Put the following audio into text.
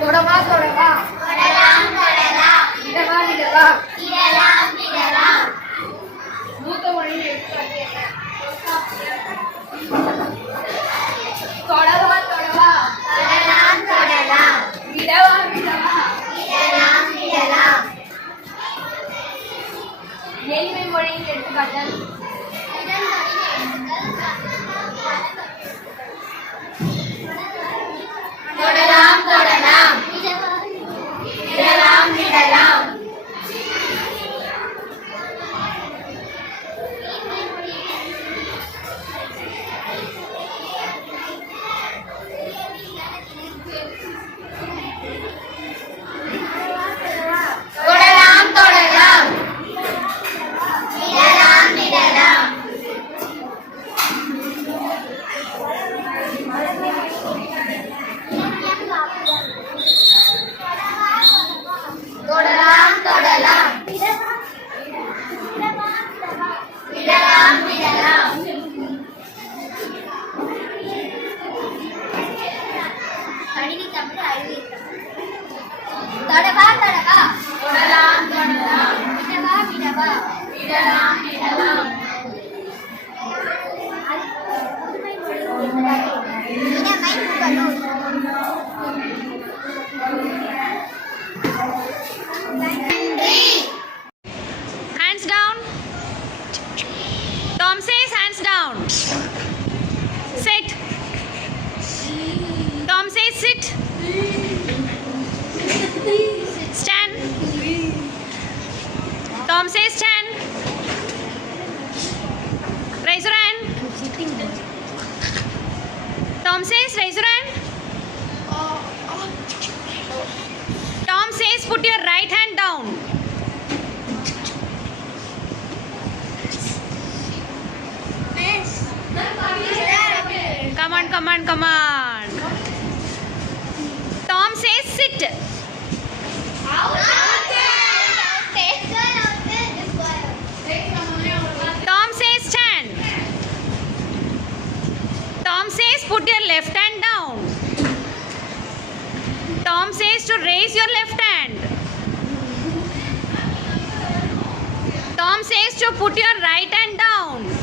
தொடவா தொடவா தொடலாம் தொடலாம் விடவா விடவா விடலாம் விடலாம் மூத்த மொழியில் எடுத்துக்காட்டு என்ன? தொடவா தொடவா தொடலாம் தொடலாம் விடவா விடவா விடலாம் விடலாம் எளிமை மொழியில் எடுத்துக்காட்டு தொடலாம் தொடலாம் விடலாம் விடலாம் தொடலாம் தொடலாம் விடலாம் விடலாம் தொடலாம் தொடலாம் விடலாம் விடலாம் கணினி தமிழ் அறிவியல் தடவா தடவா தொடலாம் தொடலாம் விடவா விடவா விடலாம் விடலாம் இளமை புகழூர் நன்றி Hands down. Tom says hands down. Sit. Tom says sit. Stand. Tom says stand. Raise your hand. Tom says raise your hand. Tom says put your right hand down. Come on, come on, come on. Tom says sit. Tom says stand. Tom says put your left hand down. Tom says to raise your left hand. Tom says to put your right hand down.